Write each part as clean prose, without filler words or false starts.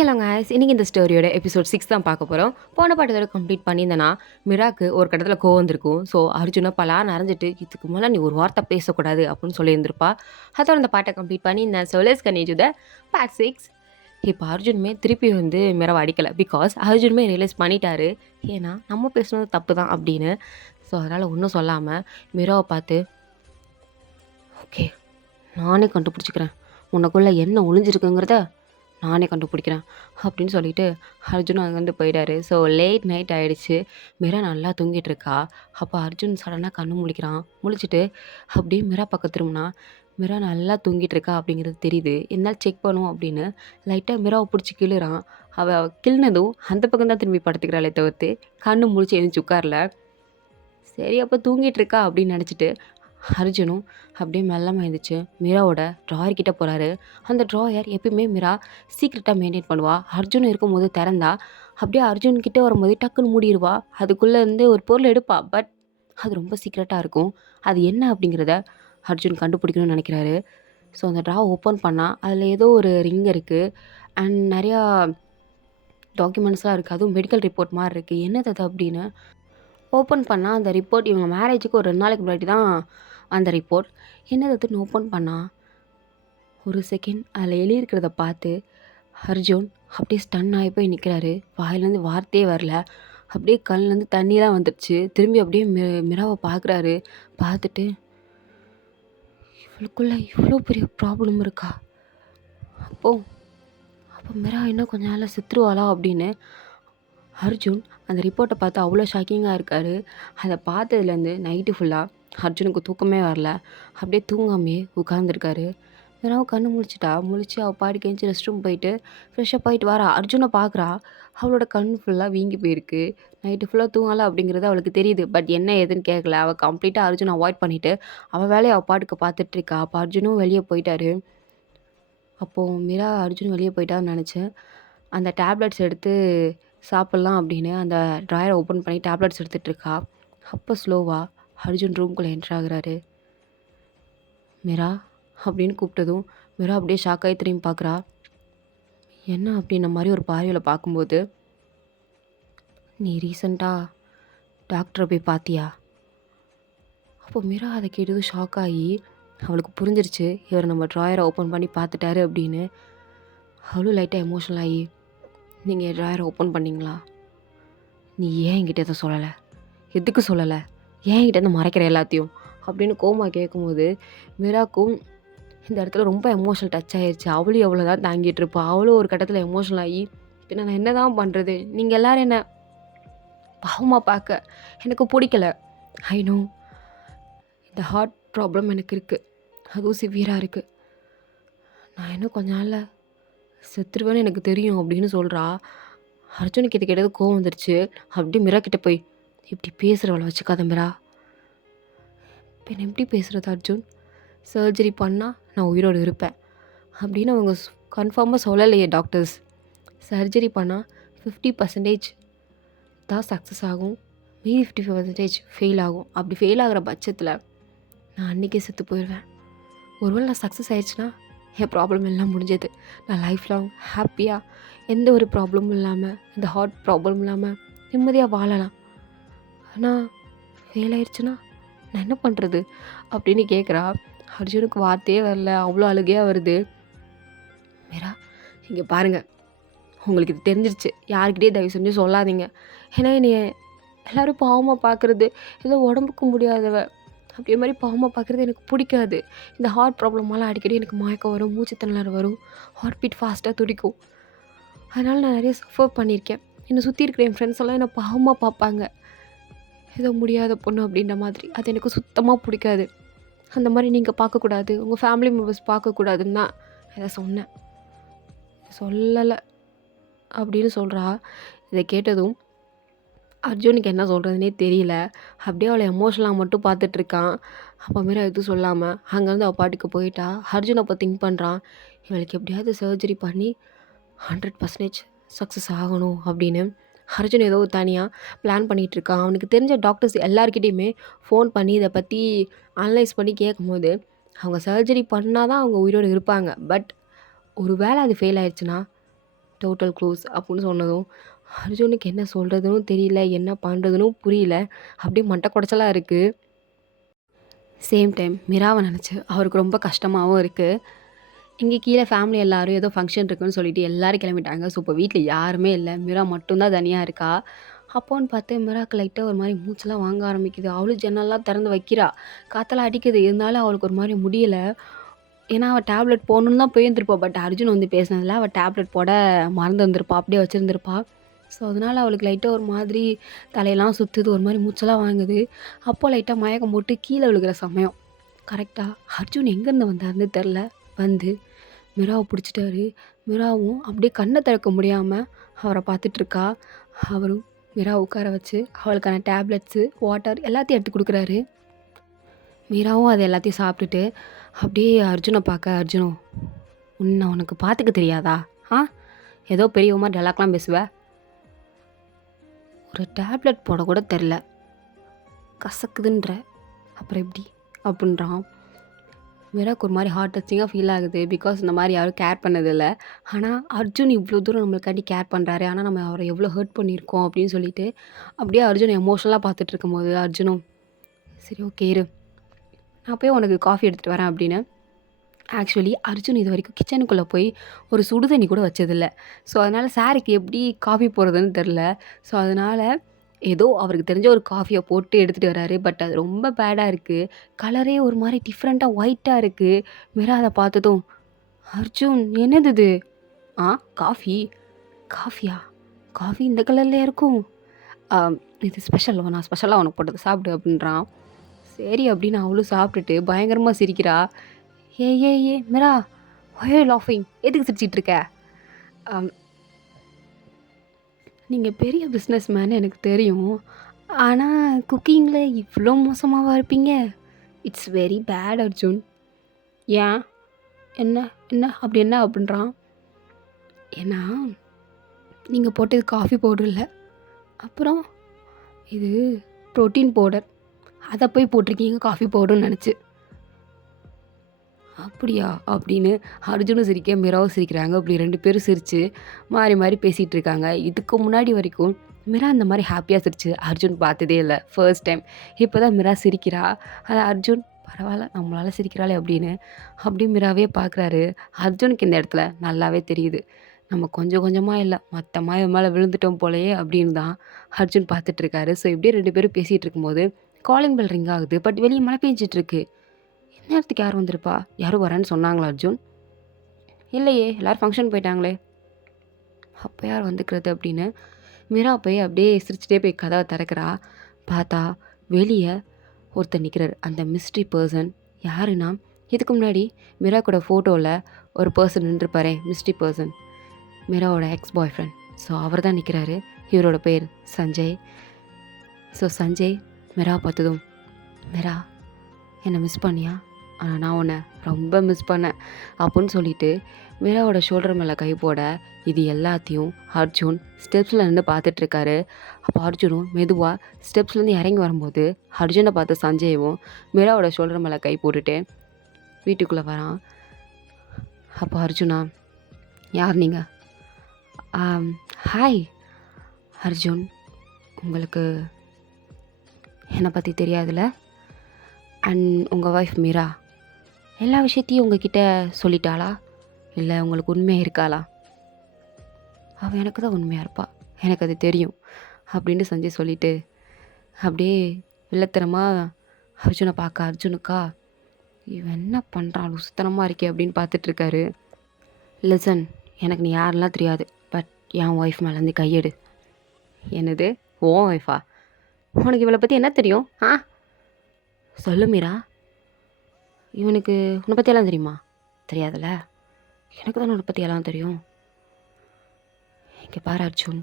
Hello guys, இன்னைக்கு இந்த ஸ்டோரியோட episode 6 தான் பார்க்க போகிறோம். போன பாட்டத்தோட கம்ப்ளீட் பண்ணியிருந்தேன்னா, மிராக்கு ஒரு கட்டத்தில் கோவம் வந்திருக்கும். ஸோ அர்ஜுனை பலான்னு அரைஞ்சிட்டு, இதுக்கு மேலே நீ ஒரு வார்த்தை பேசக்கூடாது அப்படின்னு சொல்லியிருந்திருப்பா. அதோட அந்த பாட்டை கம்ப்ளீட் பண்ணியிருந்தேன். So let's continue the part 6. இப்போ அர்ஜுனுமே திருப்பி வந்து மிராவை அடிக்கலை. பிகாஸ் அர்ஜுனுமே ரியலைஸ் பண்ணிட்டாரு, ஏன்னா நம்ம பேசுனது தப்பு தான் அப்படின்னு. ஸோ அதனால் ஒன்றும் சொல்லாமல் மிராவை பார்த்து, ஓகே நானே கண்டுபிடிச்சிக்கிறேன், உனக்குள்ளே என்ன ஒளிஞ்சிருக்குங்கிறத நானே கண்டுபிடிக்கிறேன் அப்படின்னு சொல்லிட்டு அர்ஜுன் அங்கேருந்து போயிட்டாரு. ஸோ லேட் நைட் ஆகிடுச்சு. மிரா நல்லா தூங்கிட்டு இருக்கா. அப்போ அர்ஜுன் சடனாக கண்ணு முழிக்கிறான். முழிச்சிட்டு அப்படியே மிரா பக்கம் திரும்பினா, மிரா நல்லா தூங்கிட்டு இருக்கா அப்படிங்கிறது தெரியுது. இருந்தாலும் செக் பண்ணுவோம் அப்படின்னு லைட்டாக மிராவை பிடிச்சி கிள்ளுறான். அவள் கிள்னதும் அந்த பக்கம் தான் திரும்பி படுத்துக்கிறாளே தவிர்த்து கண்ணு முழிச்சு எழுந்துச்சு உட்காரல. சரி அப்போ தூங்கிட்டு இருக்கா அப்படின்னு நினச்சிட்டு அர்ஜுனும் அப்படியே மெல்லமாக எழுந்துச்சு மிராவோட ட்ராயர் கிட்ட போகிறாரு. அந்த ட்ராயர் எப்பயுமே மிரா சீக்ரெட்டாக மெயின்டைன் பண்ணுவா. அர்ஜுன் இருக்கும்போது திறந்தா அப்படியே அர்ஜுன் கிட்ட வரும்போது டக்குன்னு மூடிடுவா. அதுக்குள்ளே இருந்து ஒரு பொருள் எடுப்பா. பட் அது ரொம்ப சீக்ரெட்டாக இருக்கும். அது என்ன அப்படிங்கிறத அர்ஜுன் கண்டுபிடிக்கணும்னு நினைக்கிறாரு. ஸோ அந்த ட்ரா ஓப்பன் பண்ணால் அதில் ஏதோ ஒரு ரிங் இருக்குது அண்ட் நிறையா டாக்குமெண்ட்ஸ்லாம் இருக்குது. அதுவும் மெடிக்கல் ரிப்போர்ட் மாதிரி இருக்குது. என்னது அது அப்படின்னு ஓப்பன் பண்ணால் அந்த ரிப்போர்ட் இவங்க மேரேஜுக்கு ஒரு 2 நாளைக்கு முன்னாடி தான் அந்த ரிப்போர்ட். என்னது அதுன்னு ஓப்பன் பண்ணால் ஒரு செகண்ட் அதில் எழுதியிருக்கிறத பார்த்து அர்ஜுன் அப்படியே ஸ்டன் ஆகி போய் நிற்கிறாரு. வாயிலேருந்து வார்த்தையே வரல. அப்படியே கண்ணிலேருந்து தண்ணிலாம் வந்துடுச்சு. திரும்பி அப்படியே மிராவை பார்க்குறாரு. பார்த்துட்டு, இவளுக்குள்ளே இவ்வளோ பெரிய ப்ராப்ளம் இருக்கா? அப்போ மிரா இன்னும் கொஞ்ச நாளில் செத்துருவாளா அப்படின்னு அர்ஜுன் அந்த ரிப்போர்ட்டை பார்த்து அவ்வளோ ஷாக்கிங்காக இருக்கார். அதை பார்த்ததுலேருந்து நைட்டு ஃபுல்லாக அர்ஜுனுக்கு தூக்கமே வரல. அப்படியே தூங்காமே உட்காந்துருக்காரு. மிராவும் கண்ணு முழிச்சிட்டா. முழிச்சு அவள் பாடிக்கு எழுந்துச்சி ரெஸ்ட் ரூம் போயிட்டு ஃப்ரெஷ்ஷப் ஆகிட்டு வரா. அர்ஜுனை பார்க்குறா. அவளோட கண் ஃபுல்லாக வீங்கி போயிருக்கு. நைட்டு ஃபுல்லாக தூங்கலை அப்படிங்கிறது அவளுக்கு தெரியுது. பட் என்ன ஏதுன்னு கேட்கல. அவள் கம்ப்ளீட்டாக அர்ஜுனை அவாய்ட் பண்ணிவிட்டு அவள் வேலையை அவள் பாட்டுக்கு பார்த்துட்ருக்கா. அப்போ அர்ஜுனும் வெளியே போயிட்டாரு. அப்போது மிரா அர்ஜுன் வெளியே போயிட்டான்னு நினச்சேன். அந்த டேப்லெட்ஸ் எடுத்து சாப்பிட்லாம் அப்படின்னு அந்த ட்ராயரை ஓப்பன் பண்ணி டேப்லெட்ஸ் எடுத்துகிட்ருக்கா. அப்போ ஸ்லோவாக அர்ஜுன் ரூம்குள்ளே என்ட்ரு ஆகுறாரு. மிரா அப்படின்னு கூப்பிட்டதும் மிரா அப்படியே ஷாக்காகி திரும்பி பார்க்குறா. என்ன அப்படின்ன மாதிரி ஒரு பார்வையில் பார்க்கும்போது, நீ ரீசண்டாக டாக்டரை போய் பார்த்தியா? அப்போ மிரா அதை கேட்டதும் ஷாக் ஆகி அவளுக்கு புரிஞ்சிருச்சு, இவர் நம்ம ட்ராயரை ஓப்பன் பண்ணி பார்த்துட்டாரு அப்படின்னு. அவளும் லைட்டாக எமோஷனல் ஆகி, நீங்கள் ட்ராயரை ஓப்பன் பண்ணிங்களா? நீ ஏன் என்கிட்ட எதை சொல்லலை? எதுக்கு சொல்லலை? ஏன் என்கிட்ட இருந்து மறைக்கிற எல்லாத்தையும் அப்படின்னு கோமா கேட்கும்போது மிராக்கும் இந்த இடத்துல ரொம்ப எமோஷனல் டச் ஆகிடுச்சு. அவளும் எவ்வளோ தான் தாங்கிட்டு இருப்பா. அவளும் ஒரு கட்டத்தில் எமோஷனல் ஆகி, பின்ன நான் என்ன தான் பண்ணுறது? நீங்கள் எல்லோரும் என்ன பாவமாக பார்க்க எனக்கு பிடிக்கல. ஐ நோ இந்த ஹார்ட் ப்ராப்ளம் எனக்கு இருக்குது, அதுவும் சிவியராக இருக்குது. நான் இன்னும் கொஞ்ச நாளில் செத்துருவேன்னு எனக்கு தெரியும் அப்படின்னு சொல்கிறா. அர்ஜுனுக்கு இது கேட்டது கோவம் வந்துருச்சு. அப்படியே மிரா கிட்ட போய், இப்படி பேசுகிறவளை வச்சுக்காத மிரா. பின்ன எப்படி பேசுகிறது அர்ஜுன்? சர்ஜரி பண்ணால் நான் உயிரோடு இருப்பேன் அப்படின்னு அவங்க கன்ஃபார்மாக சொல்லலையே டாக்டர்ஸ். சர்ஜரி பண்ணால் 50% தான் சக்ஸஸ் ஆகும், மீதி 50% ஃபெயில் ஆகும். அப்படி ஃபெயில் ஆகிற பட்சத்தில் நான் அன்றைக்கே செத்து போயிடுவேன். ஒருவேளை நான் சக்ஸஸ் ஆகிடுச்சுன்னா என் ப்ராப்ளம் எல்லாம் முடிஞ்சது. நான் லைஃப் லாங் ஹாப்பியாக எந்த ஒரு ப்ராப்ளமும் இல்லாமல், இந்த ஹார்ட் ப்ராப்ளம் இல்லாமல் நிம்மதியாக வாழலாம். ஆனால் ஃபெயில் ஆயிடுச்சுன்னா நான் என்ன பண்ணுறது அப்படின்னு கேட்குறா. அர்ஜுனுக்கு வார்த்தையே வரல. அவ்வளோ அழுகையாக வருது. மீரா இங்கே பாருங்கள், உங்களுக்கு இது தெரிஞ்சிருச்சு, யாருக்கிட்டே தயவு செஞ்சு சொல்லாதீங்க. ஏன்னா என்னை எல்லோரும் பாவமாக பார்க்குறது, ஏதோ உடம்புக்கு முடியாதவ அப்படி மாதிரி பாவமாக பார்க்குறது எனக்கு பிடிக்காது. இந்த ஹார்ட் ப்ராப்ளமால் அடிக்கடி எனக்கு மயக்கம் வரும், மூச்சு திணறல் வரும், ஹார்ட் பீட் ஃபாஸ்ட்டாக துடிக்கும். அதனால் நான் நிறைய சஃபர் பண்ணியிருக்கேன். என்னை சுற்றி இருக்கிற என் ஃப்ரெண்ட்ஸ் எல்லாம் என்னை பாவமாக பார்ப்பாங்க, ஏதோ முடியாத பொண்ணு அப்படின்ற மாதிரி. அது எனக்கு சுத்தமாக பிடிக்காது. அந்த மாதிரி நீங்கள் பார்க்கக்கூடாது, உங்கள் ஃபேமிலி மெம்பர்ஸ் பார்க்கக்கூடாதுன்னு தான் இதை சொன்னேன், சொல்லலை அப்படின்னு சொல்கிறா. இதை கேட்டதும் அர்ஜுனுக்கு என்ன சொல்கிறதுனே தெரியல. அப்படியே அவளை எமோஷனலாக மட்டும் பார்த்துட்ருக்கான். அப்போ மாரி எதுவும் சொல்லாமல் அங்கேருந்து அவள் பாட்டுக்கு போயிட்டா. அர்ஜுன் அப்போ திங்க் பண்ணுறான், இவளுக்கு எப்படியாவது சர்ஜரி பண்ணி 100% சக்ஸஸ் ஆகணும் அப்படின்னு. அர்ஜுன் ஏதோ தனியாக பிளான் பண்ணிகிட்ருக்கான். அவனுக்கு தெரிஞ்ச டாக்டர்ஸ் எல்லாருக்கிட்டையுமே ஃபோன் பண்ணி இதை பற்றி அனலைஸ் பண்ணி கேட்கும்போது, அவங்க சர்ஜரி பண்ணால் தான் அவங்க உயிரோடு இருப்பாங்க. பட் ஒரு வேளை அது ஃபெயில் ஆயிடுச்சுன்னா டோட்டல் க்ளோஸ் அப்படின்னு சொன்னதும், அர்ஜுனுக்கு என்ன சொல்றதுன்னும் தெரியல, என்ன பண்ணுறதுன்னும் புரியல. அப்படியே மண்டை கொடச்சலா இருக்கு. சேம் டைம் மிராவ நெனச்சு அவருக்கு ரொம்ப கஷ்டமாவும் இருக்கு. இங்க கீழ ஃபேமிலி எல்லாரும் ஏதோ ஃபங்ஷன் இருக்குன்னு சொல்லிட்டு எல்லாரும் கிளம்பிட்டாங்க. ஸோ, இப்போ வீட்ல யாருமே இல்ல. மிரா மட்டும் தான் தனியா இருக்கா. அப்போன்னு பார்த்து மிராக்கு லைட்டா ஒரு மாரி மூச்சுலாம் வாங்க ஆரம்பிக்குது. அவளும் ஜன்னல்லாம் திறந்து வைக்கிறா. காத்தெல்லாம் அடிக்குது. இருந்தாலும் அவளுக்கு ஒரு மாரி முடியல. ஏன்னா, அவ டேப்லெட் போடணும்னு தான் போயிருந்திருப்பா. பட் அர்ஜுன் வந்து பேசினதில அவ டேப்லெட் போட மறந்திருந்திருப்பா. அப்படியே வச்சிருந்திருப்பா. ஸோ, அதனால அவளுக்கு லைட்டா ஒரு மாதிரி தலையெல்லாம் சுத்துது. ஒரு மாரி மூச்செல்லாம் வாங்குது. அப்போ லைட்டா மயக்கம் போட்டு கீழ விழுகிற சமயம். கரெக்ட்டா அர்ஜுன் எங்கேருந்து வந்தாருன்னு தெரில. வந்து மிராவ பிடிச்சிட்டாரு. மிராவும் அப்படியே கண்ண திறக்க முடியாம அவர பார்த்துட்ருக்கா. அவரும் மிராவ உட்கார வச்சு அவளுக்கான டேப்லெட்ஸு, வாட்டர் எல்லாத்தையும் எடுத்து குடுக்குறாரு. மீராவும் அது எல்லாத்தையும் சாப்பிட்டுட்டு அப்படியே அர்ஜுனை பார்க்க, "அர்ஜுனு உனக்கு பார்த்துக்க தெரியாதா? ஆ ஏதோ பெரியவ மாரி டயலாக்லாம் பேசுவ. ஒரு டேப்லெட் போட கூட தெரில. கசக்குதுன்ற. அப்புறம் எப்படி?" அப்படின்றான். மிராக்கு ஒரு மாதிரி ஹார்ட் டச்சிங்காக ஃபீல் ஆகுது. பிகாஸ் இந்த மாதிரி யாரும் கேர் பண்ணதில்ல. ஆனால் அர்ஜுன் இவ்வளோ தூரம் நம்மளுக்காண்டி கேர் பண்ணுறாரு. ஆனால் நம்ம அவரை எவ்வளோ ஹர்ட் பண்ணியிருக்கோம் அப்படின்னு சொல்லிட்டு அப்படியே அர்ஜுன் எமோஷனலாக பார்த்துட்டு இருக்கும்போது அர்ஜுனும், "சரி ஓகே இரு, நான் போய் உனக்கு காஃபி எடுத்துகிட்டு வரேன்" அப்படின்னு. ஆக்சுவலி அர்ஜுன் இது வரைக்கும் கிச்சனுக்குள்ளே போய் ஒரு சுடு தண்ணி கூட வச்சதில்ல. ஸோ, அதனால் சாருக்கு எப்படி காஃபி போடுறதுன்னு தெரில. ஸோ, அதனால் ஏதோ அவருக்கு தெரிஞ்ச ஒரு காஃபியை போட்டு எடுத்துகிட்டு வராரு. பட் அது ரொம்ப பேடாக இருக்குது. கலரே ஒரு மாதிரி டிஃப்ரெண்ட்டாக ஒயிட்டாக இருக்குது. மிரா அதை பார்த்ததும், "அர்ஜுன் என்னது இது? ஆ காஃபி? காஃபியா? காஃபி இந்த கலர்லையா இருக்கும்? இது ஸ்பெஷல், நான் ஸ்பெஷலாக உனக்கு போட்டது சாப்பிடு" அப்படின்றான். சரி அப்படின்னு அவளும் சாப்பிட்டுட்டு பயங்கரமாக சிரிக்கிறா. ஏய் ஏய் ஏய் மிரா, ஒய் ஆர் யூ லாஃபிங்? எதுக்கு சிரிச்சிட்டு இருக்க? நீங்கள் பெரிய பிஸ்னஸ் மேன் எனக்கு தெரியும். ஆனால் குக்கிங்கில் இவ்வளோ மோசமாவா இருப்பீங்க? It's very bad Arjun. ஏன்? என்ன என்ன அப்படி என்ன அப்படின்றான். ஏன்னா நீங்கள் போட்டது காஃபி பவுடர் இல்லை, அப்புறம் இது ப்ரோட்டீன் பவுடர். அதை போய் போட்டிருக்கீங்க காஃபி பவுடர்னு நினச்சி. அப்படியா அப்படின்னு அர்ஜுனும் சிரிக்க, மிராவும் சிரிக்கிறாங்க. அப்படி 2 பேரும் சிரித்து மாறி மாறி பேசிகிட்டு இருக்காங்க. இதுக்கு முன்னாடி வரைக்கும் மிரா இந்த மாதிரி ஹாப்பியாக சிரிச்சு அர்ஜுன் பார்த்ததே இல்லை. ஃபர்ஸ்ட் டைம் இப்போ தான் மிரா சிரிக்கிறா. அதை அர்ஜுன், பரவாயில்ல நம்மளால் சிரிக்கிறாளே அப்படின்னு அப்படியே மிராவே பார்க்குறாரு. அர்ஜுனுக்கு இந்த இடத்துல நல்லாவே தெரியுது, நம்ம கொஞ்சம் கொஞ்சமாக இல்லை மொத்தமாக இவன் மேலே விழுந்துட்டோம் போலையே அப்படின்னு தான் அர்ஜுன் பார்த்துட்ருக்காரு. ஸோ இப்படியே 2 பேரும் பேசிகிட்டு இருக்கும்போது காலிங் பெல் ரிங் ஆகுது. பட் வெளியே மழை பெஞ்சிட்ருக்கு. இந்நேரத்துக்கு யார் வந்திருப்பா? யாரும் வரேன்னு சொன்னாங்களா அர்ஜுன்? இல்லையே, எல்லோரும் ஃபங்க்ஷன் போயிட்டாங்களே. அப்போ யார் வந்துக்கிறது அப்படின்னு மிரா போய் அப்படியே சிரிச்சிட்டே போய் கதவை திறக்கிறா. பார்த்தா வெளியே ஒருத்தர் நிற்கிறார். அந்த மிஸ்ட்ரி பர்சன் யாருன்னா, இதுக்கு முன்னாடி மிரா கூட ஃபோட்டோவில் ஒரு பர்சன் நின்றுப்பாரே, மிஸ்ட்ரி பர்சன், மிராவோட எக்ஸ் பாய் ஃப்ரெண்ட். ஸோ அவர் தான் நிற்கிறாரு. இவரோட பேர் சஞ்சய். ஸோ சஞ்சய் மிரா பார்த்ததும், "மிரா என்னை மிஸ் பண்ணியா? ஆனால் நான் உன்னை ரொம்ப மிஸ் பண்ணேன்" அப்படின்னு சொல்லிட்டு மிராவோட ஷோல்டர் மேலே கை போட, இது எல்லாத்தையும் அர்ஜுன் ஸ்டெப்ஸில் நின்று பார்த்துட்ருக்காரு. அப்போ அர்ஜுனும் மெதுவாக ஸ்டெப்ஸ்லேருந்து இறங்கி வரும்போது அர்ஜுனை பார்த்து சஞ்சயவும் மிராவோட ஷோல்டர் மேலே கை போட்டுட்டு வீட்டுக்குள்ளே வரான். அப்போ அர்ஜுனா, "யார் நீங்கள்?" ஹாய் அர்ஜுன், உங்களுக்கு என்னை பற்றி தெரியாதுல்ல? அண்ட் உங்கள் ஒய்ஃப் மீரா எல்லா விஷயத்தையும் உங்ககிட்ட சொல்லிட்டாளா? இல்லை உங்களுக்கு உண்மையாக இருக்காளா? அவள் எனக்கு தான் உண்மையாக இருப்பா, எனக்கு அது தெரியும் அப்படின்னு சஞ்சய் சொல்லிவிட்டு அப்படியே வில்லத்தனமாக அர்ஜுனை பார்க்க, அர்ஜுனுக்கா இவன் என்ன பண்ணுறான் சுத்தனமாக இருக்கே அப்படின்னு பார்த்துட்ருக்காரு. லிசன், எனக்கு நீ யாரெல்லாம் தெரியாது, பட் என் ஒய்ஃப் மேலேருந்து கையெடு. என்னது ஓ ஒய்ஃபா? உனக்கு இவளை பற்றி என்ன தெரியும்? சொல்லு மீரா, இவனுக்கு உன்னை பற்றியெல்லாம் தெரியுமா? தெரியாதுல்ல, எனக்கு தான் உன்னை பற்றியெல்லாம் தெரியும். இங்கே பாரு Arjun,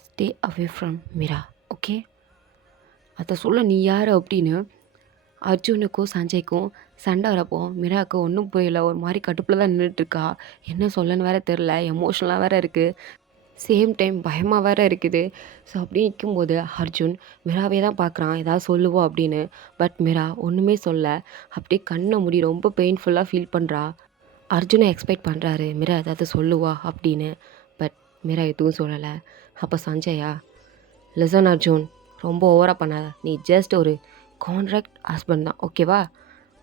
stay away from Meera, okay? அதை சொல்ல நீ யார் அப்படின்னு அர்ஜுனுக்கும் சஞ்சய்க்கும் சண்டை வரப்போ மீராவுக்கு ஒன்றும் புரியல. ஒரு மாதிரி கடுப்பில் தான் நின்றுட்டுருக்கா. என்ன சொல்லன்னு வேறு தெரில, எமோஷ்னலாக வேறு இருக்குது, சேம் டைம் பயமாக வேறு இருக்குது. ஸோ அப்படியே நிற்கும்போது அர்ஜுன் மிராவே தான் பார்க்குறான், ஏதாவது சொல்லுவோம் அப்படின்னு. பட் மிரா ஒன்றுமே சொல்ல, அப்படியே கண்ணை மூடி ரொம்ப பெயின்ஃபுல்லாக ஃபீல் பண்ணுறா. அர்ஜுனை எக்ஸ்பெக்ட் பண்ணுறாரு மீரா ஏதாவது சொல்லுவா அப்படின்னு. பட் மீரா எதுவும் சொல்லலை. அப்போ சஞ்சயா, லிசன் அர்ஜுன், ரொம்ப ஓவராக பண்ணாத. நீ ஜஸ்ட் ஒரு கான்ட்ராக்ட் ஹஸ்பண்ட் தான், ஓகேவா?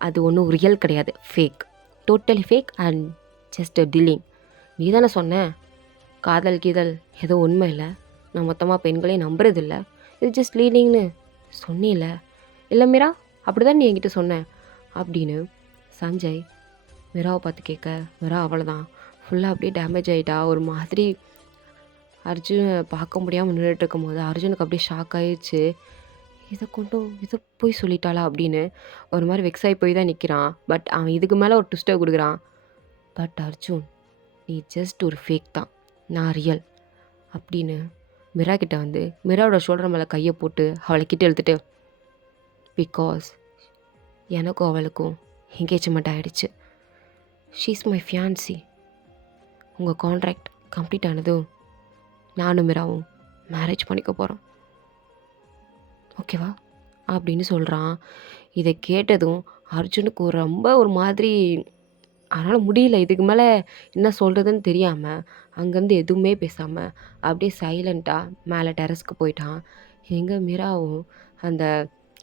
அது ஒன்றும் ரியல் கிடையாது, fake, totally fake and just dealing. நீ தானே சொன்ன காதல் கீதல் ஏதோ உண்மை இல்லை, நான் மொத்தமாக பெண்களையும் நம்புறதில்ல, இது ஜஸ்ட் லீடிங்னு சொன்னில்ல? இல்லை மீரா, அப்படி தான் நீ என்கிட்ட சொன்ன அப்படின்னு சஞ்சய் மீராவை பார்த்து கேட்க, மீரா அவ்வளோதான் ஃபுல்லாக அப்படியே டேமேஜ் ஆகிட்டா. ஒரு மாதிரி அர்ஜுனை பார்க்க முடியாமல் நின்றுட்டு இருக்கும் போது அர்ஜுனுக்கு அப்படியே ஷாக் ஆயிடுச்சு. இதை போய் சொல்லிட்டாளா அப்படின்னு ஒரு மாதிரி வெக்ஸ் ஆகி போய் தான் நிற்கிறான். பட் அவன் இதுக்கு மேலே ஒரு ட்விஸ்ட்டை கொடுக்குறான். பட் அர்ஜுன், நீ ஜஸ்ட் ஒரு ஃபேக் தான், நான் ரியல் அப்படின்னு மிரா கிட்ட வந்து மிராவோட ஷோல்டர் மேலே கையை போட்டு அவளை கிட்ட இழுத்துட்டு, பிகாஸ் எனக்கும் அவளுக்கும் என்கேஜ்மெண்ட் ஆகிடுச்சு, ஷீஸ் மை ஃபியான்சி, உங்கள் கான்ட்ராக்ட் கம்ப்ளீட் ஆனதும் நானும் மிராவும் மேரேஜ் பண்ணிக்க போகிறோம், ஓகேவா அப்படின்னு சொல்கிறான். இதை கேட்டதும் அர்ஜுனுக்கு ரொம்ப ஒரு மாதிரி, அதனால் முடியல, இதுக்கு மேலே என்ன சொல்கிறதுன்னு தெரியாமல் அங்கேருந்து எதுவுமே பேசாமல் அப்படியே சைலண்ட்டாக மேலே டெரஸ்க்கு போயிட்டான். எங்கே மீராவும் அந்த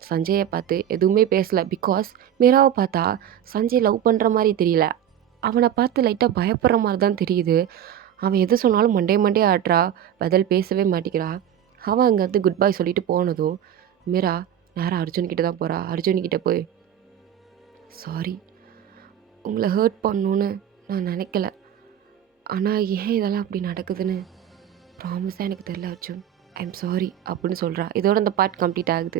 சஞ்சயை பார்த்து எதுவுமே பேசலை. பிகாஸ் மீராவை பார்த்தா சஞ்சய் லவ் பண்ணுற மாதிரி தெரியல, அவனை பார்த்து லைட்டாக பயப்படுற மாதிரி தான் தெரியுது. அவன் எது சொன்னாலும் மண்டே ஆட்டுறா, பதில் பேசவே மாட்டேங்கிறா. அவன் அங்கேருந்து குட் பை சொல்லிட்டு போனதும் மீரா நேராக அர்ஜுன்கிட்ட தான் போகிறா. அர்ஜுன்கிட்ட போய், சாரி, உங்களை ஹர்ட் பண்ணணுன்னு நான் நினைக்கல, ஆனால் ஏன் இதெல்லாம் அப்படி நடக்குதுன்னு ப்ராமிஸாக எனக்கு தெரியல அர்ஜுன், ஐ எம் சாரி அப்படின்னு சொல்கிறா. இதோட அந்த பார்ட் கம்ப்ளீட் ஆகுது.